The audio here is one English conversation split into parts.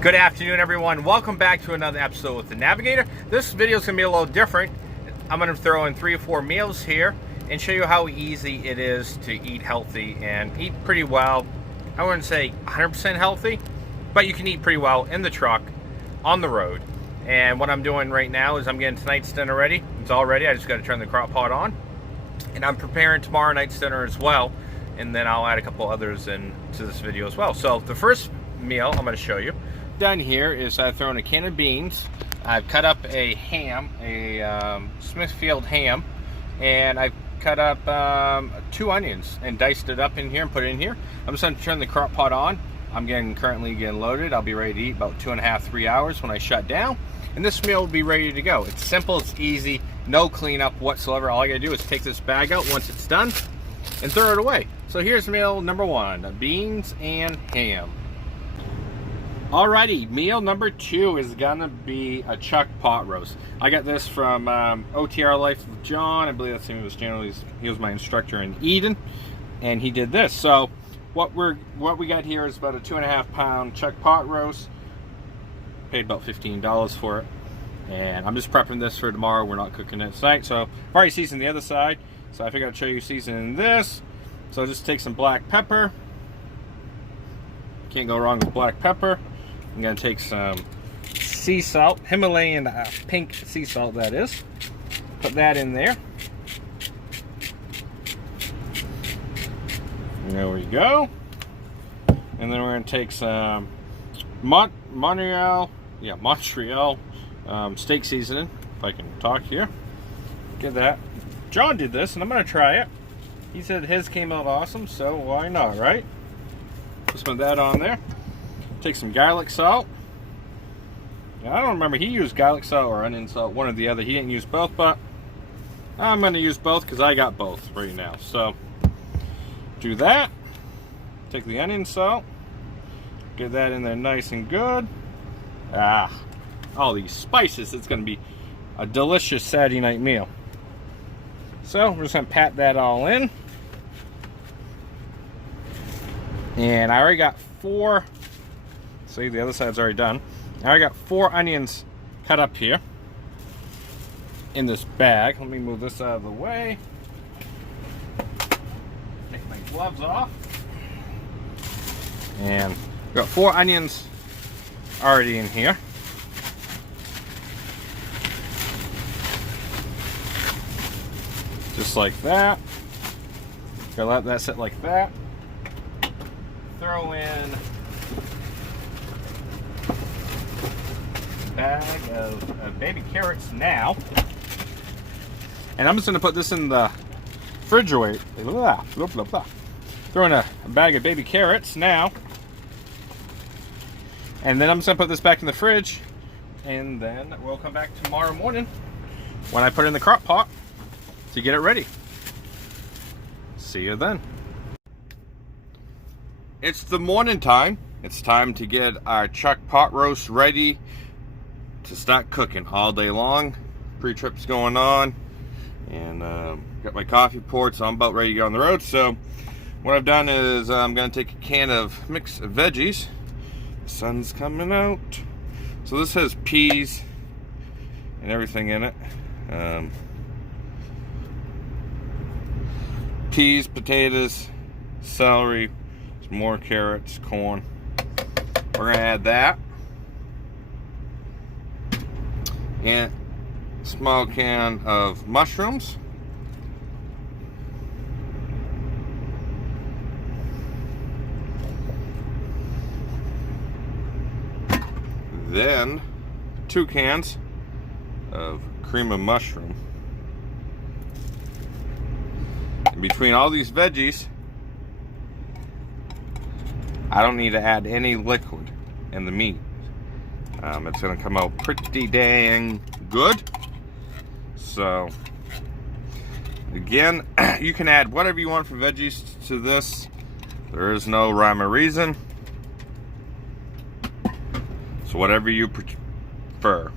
Good afternoon, everyone. Welcome back to another episode with the Navigator. This video is going to be a little different. I'm going to throw in 3 or 4 meals here and show you how easy it is to eat healthy and eat pretty well. I wouldn't say 100% healthy, but you can eat pretty well in the truck, on the road. And what I'm doing right now is I'm getting tonight's dinner ready. It's all ready. I just got to turn the crock pot on. And I'm preparing tomorrow night's dinner as well. And then I'll add a couple others into this video as well. So the first meal I'm going to show you done here is I've thrown a can of beans. I've cut up a ham, a Smithfield ham, and I've cut up 2 onions and diced it up in here and put it in here. I'm just going to turn the crock pot on. I'm currently getting loaded. I'll be ready to eat about 2.5 to 3 hours when I shut down, and this meal will be ready to go. It's simple, it's easy, no cleanup whatsoever. All I gotta do is take this bag out once it's done and throw it away. So here's meal number 1, beans and ham. Alrighty, meal number 2 is gonna be a chuck pot roast. I got this from OTR Life of John. I believe that's the name of his channel. He was my instructor in Eden, and he did this. So what we got here is about a 2.5 pound chuck pot roast. Paid about $15 for it, and I'm just prepping this for tomorrow. We're not cooking it tonight, so I've already seasoned the other side. So I figured I'd show you seasoning this. So just take some black pepper. Can't go wrong with black pepper. I'm going to take some sea salt, Himalayan pink sea salt that is. Put that in there. And there we go. And then we're going to take some Montreal steak seasoning, if I can talk here. Get that. John did this, and I'm going to try it. He said his came out awesome, so why not, right? Just put that on there. Take some garlic salt. Now, I don't remember, he used garlic salt or onion salt, one or the other. He didn't use both, but I'm going to use both because I got both right now. So do that. Take the onion salt. Get that in there nice and good. All these spices. It's going to be a delicious Saturday night meal. So we're just going to pat that all in. And I already got 4. See, the other side's already done. I already got 4 onions cut up here in this bag. Let me move this out of the way. Take my gloves off. And we've got 4 onions already in here. Just like that. Gotta let that sit like that. Throw in a bag of baby carrots now. And I'm just gonna put this in the refrigerator. Throw in a bag of baby carrots now. And then I'm just gonna put this back in the fridge, and then we'll come back tomorrow morning when I put it in the crock pot to get it ready. See you then. It's the morning time. It's time to get our chuck pot roast ready to start cooking all day long. Pre-trip's going on, and got my coffee poured, so I'm about ready to go on the road. So what I've done is I'm gonna take a can of mixed veggies. The sun's coming out. So this has peas and everything in it. Peas, potatoes, celery, some more carrots, corn. We're gonna add that. And a small can of mushrooms. Then 2 cans of cream of mushroom. And between all these veggies, I don't need to add any liquid in the meat. It's going to come out pretty dang good. So again, you can add whatever you want for veggies to this. There is no rhyme or reason. So whatever you prefer.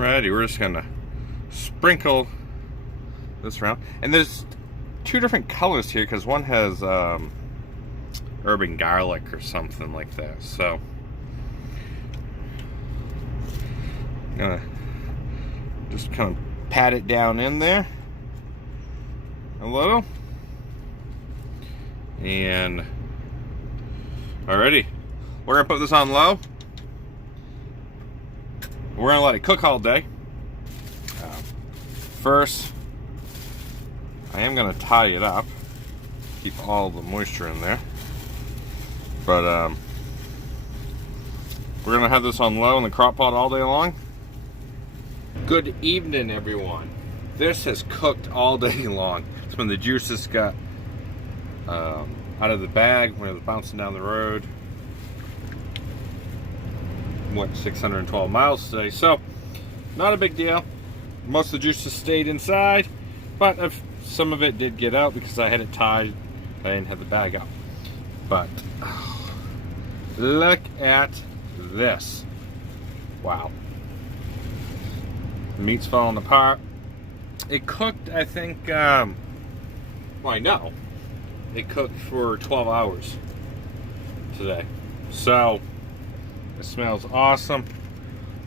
Alrighty, we're just gonna sprinkle this around. And there's two different colors here because one has urban garlic or something like that. So I'm gonna just kind of pat it down in there a little. And alrighty, we're gonna put this on low. We're gonna let it cook all day. First, I am gonna tie it up, keep all the moisture in there. But we're gonna have this on low in the crock pot all day long. Good evening, everyone. This has cooked all day long. It's when the juices got out of the bag when it was bouncing down the road. Went 612 miles today, so not a big deal. Most of the juices stayed inside, but if some of it did get out because I had it tied. I didn't have the bag up. But look at this. Wow. The meat's falling apart. It cooked, I think, well, I know. It cooked for 12 hours today. So, it smells awesome.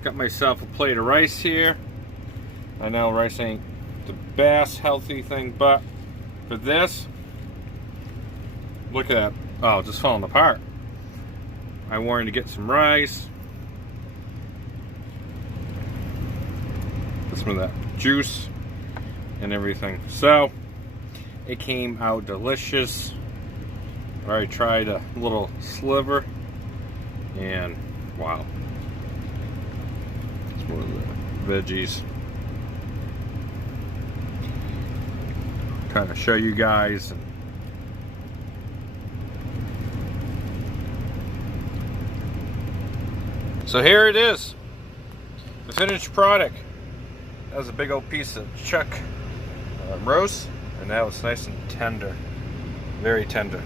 Got myself a plate of rice here. I know rice ain't the best healthy thing, but for this, look at that. Oh, just falling apart. I wanted to get some rice. Get some of that juice and everything. So, it came out delicious. I already tried a little sliver, and wow. It's one of the veggies. Kind of show you guys. So here it is, the finished product. That was a big old piece of chuck roast, and now it's nice and tender, very tender.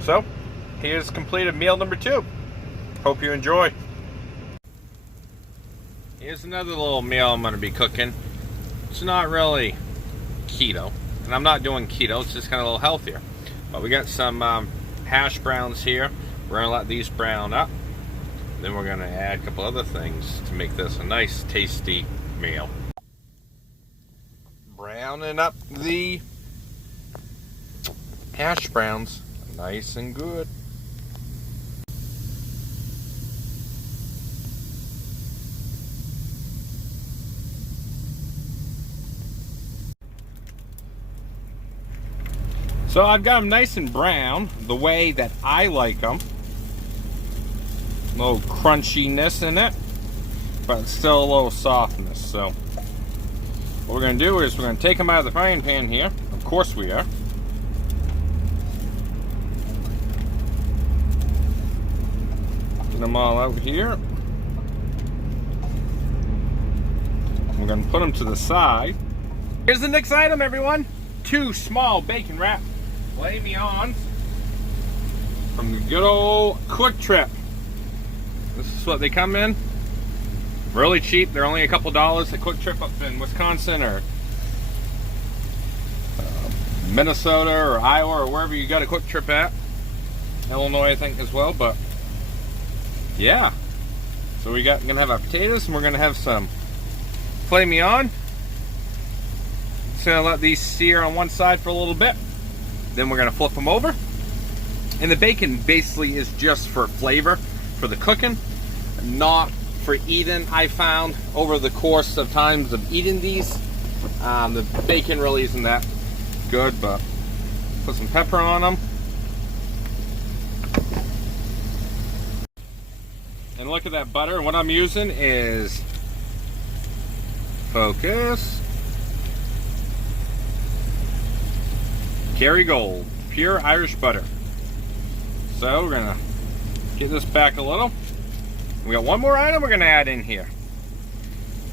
So here's completed meal number 2. Hope you enjoy. Here's another little meal I'm going to be cooking. It's not really keto, and I'm not doing keto, it's just kind of a little healthier. But we got some hash browns here. We're going to let these brown up. Then we're going to add a couple other things to make this a nice, tasty meal. Browning up the hash browns nice and good. So I've got them nice and brown, the way that I like them. A little crunchiness in it, but still a little softness. So what we're going to do is we're going to take them out of the frying pan here. Of course we are. Get them all out here. We're going to put them to the side. Here's the next item, everyone. 2 small bacon wrap filet mignons from the good old Quick Trip. This is what they come in. Really cheap. They're only a couple dollars at Quick Trip up in Wisconsin or Minnesota or Iowa or wherever you got a Quick Trip at. Illinois, I think, as well. But yeah, so we're gonna have our potatoes, and we're gonna have some filet mignon. Just gonna let these sear on one side for a little bit. Then we're gonna flip them over. And the bacon basically is just for flavor, for the cooking, not for eating. I found over the course of times of eating these, the bacon really isn't that good, but put some pepper on them. And look at that butter. What I'm using is, focus, Kerrygold, pure Irish butter. So we're gonna get this back a little. We got one more item we're gonna add in here.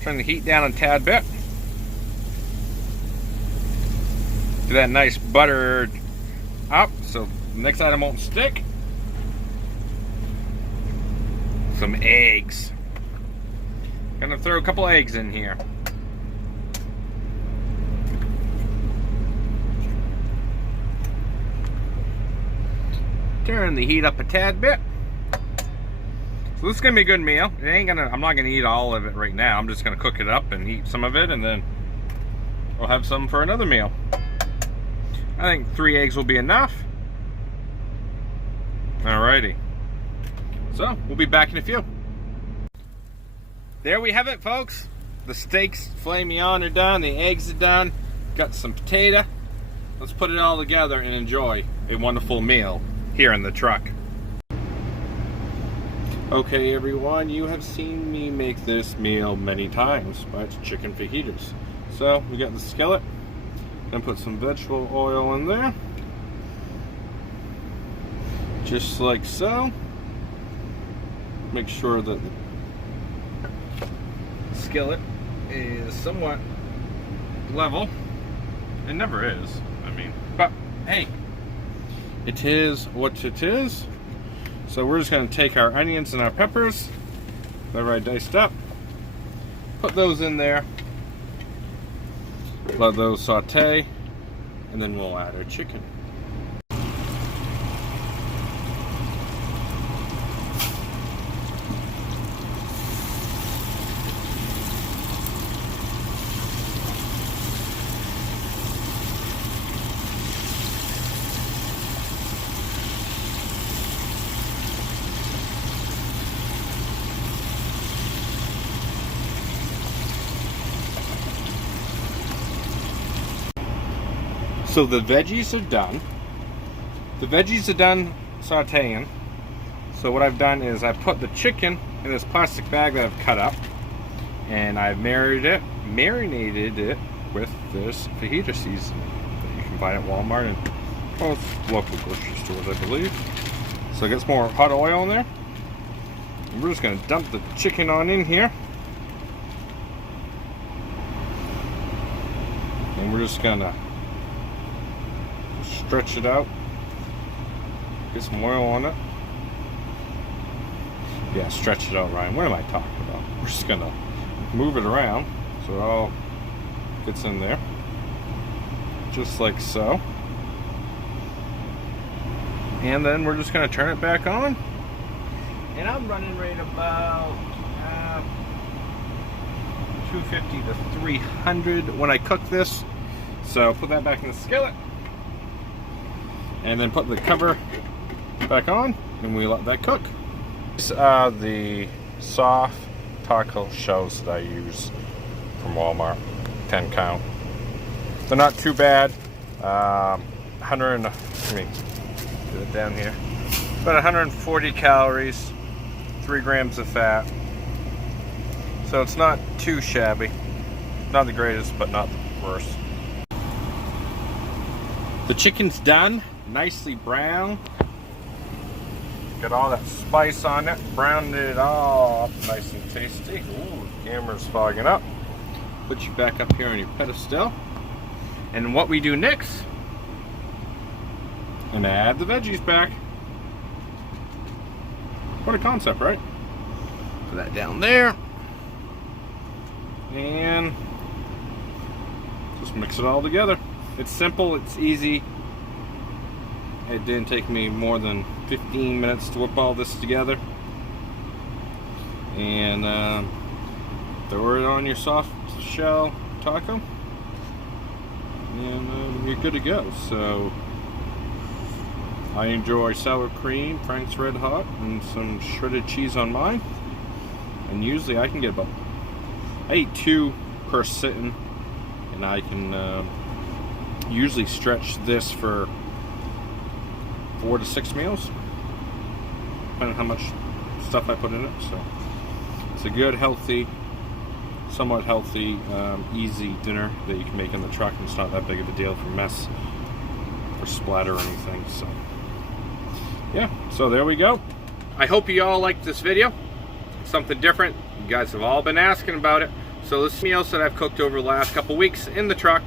Turn the heat down a tad bit. Get that nice butter up so the next item won't stick. Some eggs. Gonna throw a couple eggs in here. Turn the heat up a tad bit. So this is gonna be a good meal. I'm not gonna eat all of it right now. I'm just gonna cook it up and eat some of it, and then we'll have some for another meal. I think 3 eggs will be enough. Alrighty. So we'll be back in a few. There we have it, folks. The steaks, filet mignon, are done. The eggs are done. Got some potato. Let's put it all together and enjoy a wonderful meal here in the truck. Okay, everyone, you have seen me make this meal many times, but it's chicken fajitas. So we got the skillet. Then put some vegetable oil in there, just like so. Make sure that the skillet is somewhat level. It never is, I mean, but hey, it is what it is. So we're just going to take our onions and our peppers that I diced up, put those in there, let those saute, and then we'll add our chicken. So the veggies are done. The veggies are done sauteing. So what I've done is I put the chicken in this plastic bag that I've cut up, and I've marinated it with this fajita seasoning that you can find at Walmart and most local grocery stores, I believe. So I got some more hot oil in there. And we're just going to dump the chicken on in here. And we're just going to stretch it out, get some oil on it. Yeah, stretch it out, Ryan. What am I talking about? We're just gonna move it around so it all gets in there, just like so. And then we're just gonna turn it back on. And I'm running right about 250 to 300 when I cook this. So put that back in the skillet. And then put the cover back on, and we let that cook. These are the soft taco shells that I use from Walmart, 10 count. They're not too bad. Let me get it down here. About 140 calories, 3 grams of fat. So it's not too shabby. Not the greatest, but not the worst. The chicken's done. Nicely brown. Got all that spice on it. Browned it all up nice and tasty. Ooh, the camera's fogging up. Put you back up here on your pedestal. And what we do next, and add the veggies back. What a concept, right? Put that down there. And just mix it all together. It's simple, it's easy. It didn't take me more than 15 minutes to whip all this together. And throw it on your soft shell taco. And you're good to go. So I enjoy sour cream, Frank's Red Hot, and some shredded cheese on mine. And usually I can get I eat 2 per sitting. And I can usually stretch this for 4 to 6 meals, depending on how much stuff I put in it. So it's a good, healthy, somewhat healthy, easy dinner that you can make in the truck, and it's not that big of a deal for mess or splatter or anything. So yeah, so there we go. I hope you all liked this video. Something different. You guys have all been asking about it. So this meal that I've cooked over the last couple weeks in the truck,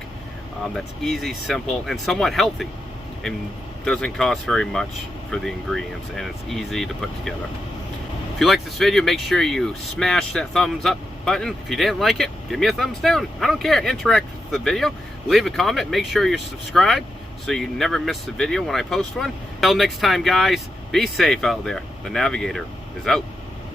that's easy, simple, and somewhat healthy, and doesn't cost very much for the ingredients, and it's easy to put together. If you like this video, make sure you smash that thumbs up button. If you didn't like it, give me a thumbs down. I don't care. Interact with the video. Leave a comment. Make sure you're subscribed so you never miss the video when I post one. Until next time, guys, be safe out there. The Navigator is out.